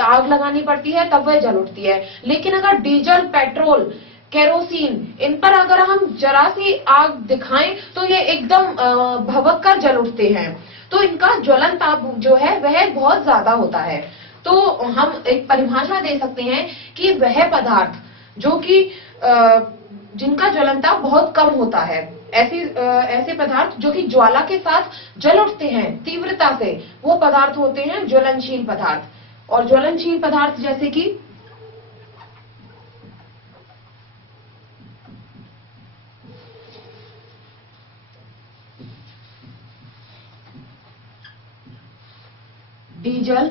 आग लगानी पड़ती है तब वह जल उठती है। लेकिन अगर डीजल, पेट्रोल, केरोसिन, इन पर अगर हम जरा सी आग दिखाएं तो ये एकदम भभक कर जल उठते हैं। तो इनका ज्वलन ताप जो है वह बहुत ज्यादा होता है। तो हम एक परिभाषा दे सकते हैं कि वह पदार्थ जो कि जिनका ज्वलन ताप बहुत कम होता है, ऐसे पदार्थ जो कि ज्वाला के साथ जल उठते हैं तीव्रता से, वो पदार्थ होते हैं ज्वलनशील पदार्थ। और ज्वलनशील पदार्थ जैसे कि डीजल,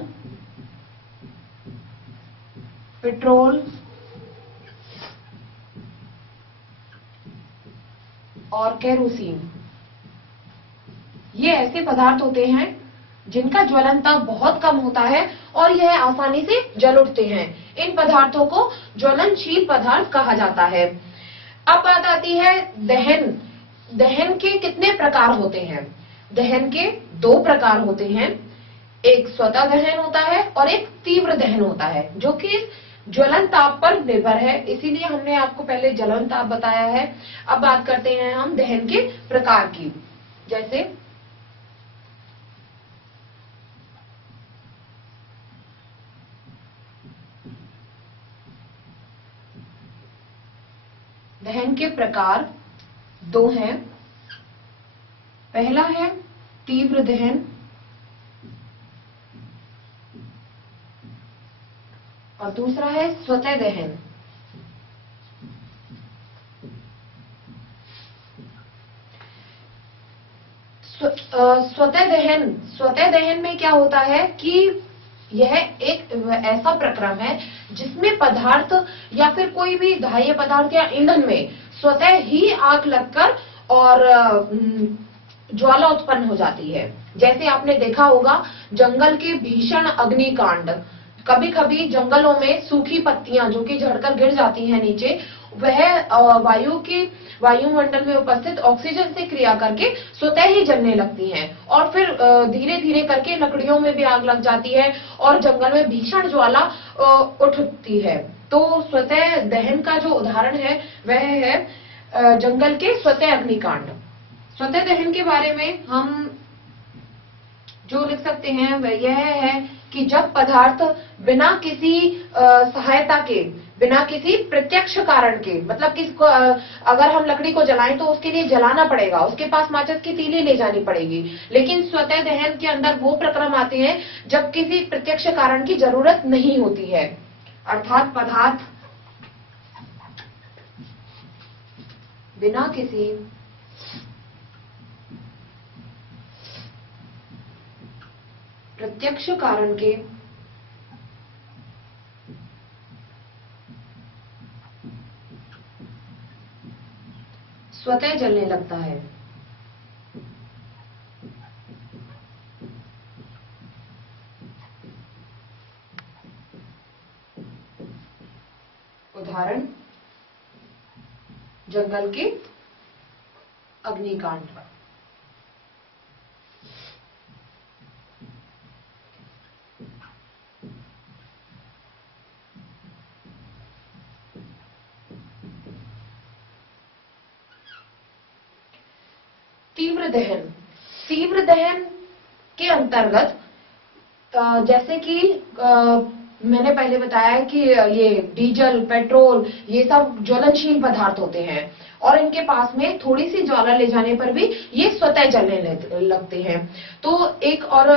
पेट्रोल और केरोसिन, ये ऐसे पदार्थ होते हैं जिनका ज्वलन ताप बहुत कम होता है और यह आसानी से जल उठते हैं। इन पदार्थों को ज्वलनशील पदार्थ कहा जाता है। अब बात आती है दहन। दहन के कितने प्रकार होते हैं? दहन के दो प्रकार होते हैं। एक स्वतः दहन होता है और एक तीव्र दहन होता है, जो कि ज्वलन ताप पर निर्भर है। इसीलिए हमने आपको पहले ज्वलन ताप बताया है। अब बात करते हैं हम दहन के प्रकार की। जैसे दहन के प्रकार दो हैं। पहला है तीव्र दहन और दूसरा है स्वतः दहन। स्वतः दहन में क्या होता है कि यह एक ऐसा प्रक्रम है जिसमें पदार्थ या फिर कोई भी दाह्य पदार्थ या ईंधन में स्वतः ही आग लगकर और ज्वाला उत्पन्न हो जाती है। जैसे आपने देखा होगा जंगल के भीषण अग्निकांड, कभी कभी जंगलों में सूखी पत्तियां जो कि झड़कर गिर जाती हैं नीचे, वह वायुमंडल में उपस्थित ऑक्सीजन से क्रिया करके स्वतः ही जलने लगती हैं और फिर धीरे धीरे करके लकड़ियों में भी आग लग जाती है और जंगल में भीषण ज्वाला उठती है। तो स्वतः दहन का जो उदाहरण है वह है जंगल के स्वतः अग्निकांड। स्वतः दहन के बारे में हम जो लिख सकते हैं वह यह है कि जब पदार्थ बिना किसी सहायता के, बिना किसी प्रत्यक्ष कारण के, मतलब किसको अगर हम लकड़ी को जलाएं तो उसके लिए जलाना पड़ेगा, उसके पास माचिस की तीली ले जानी पड़ेगी। लेकिन स्वतः दहन के अंदर वो प्रक्रम आते हैं जब किसी प्रत्यक्ष कारण की जरूरत नहीं होती है, अर्थात पदार्थ बिना किसी प्रत्यक्ष कारण के स्वतः जलने लगता है। उदाहरण जंगल के अग्निकांड। तीव्र दहन। तीव्र दहन के अंतर्गत जैसे कि मैंने पहले बताया कि ये डीजल, पेट्रोल, ये सब ज्वलनशील पदार्थ होते हैं और इनके पास में थोड़ी सी ज्वाला ले जाने पर भी ये स्वतः जलने लगते हैं। तो एक और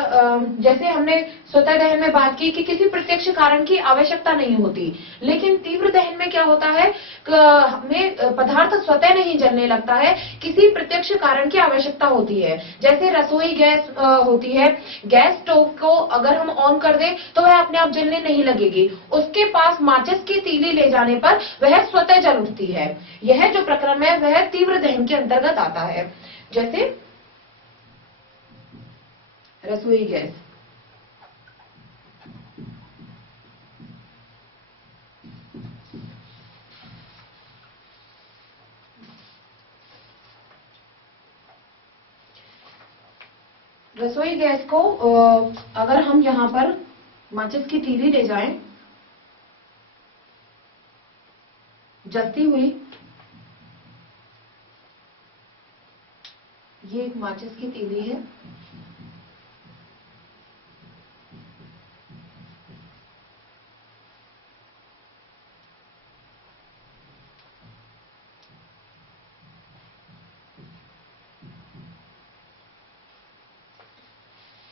जैसे हमने स्वतः दहन में बात की कि किसी प्रत्यक्ष कारण की आवश्यकता नहीं होती, लेकिन तीव्र दहन में क्या होता है हमें पदार्थ स्वतः नहीं जलने लगता है, किसी प्रत्यक्ष कारण की आवश्यकता होती है। जैसे रसोई गैस होती है, गैस स्टोव को अगर हम ऑन कर दें तो वह अपने आप जलने नहीं लगेगी, उसके पास माचिस की तीली ले जाने पर वह स्वतः जल उठती है। यह जो प्रक्रम है वह तीव्र दहन के अंतर्गत आता है। जैसे रसोई गैस। रसोई गैस को अगर हम यहाँ पर माचिस की तीली ले जाएं, जलती हुई। ये एक माचिस की तीली है।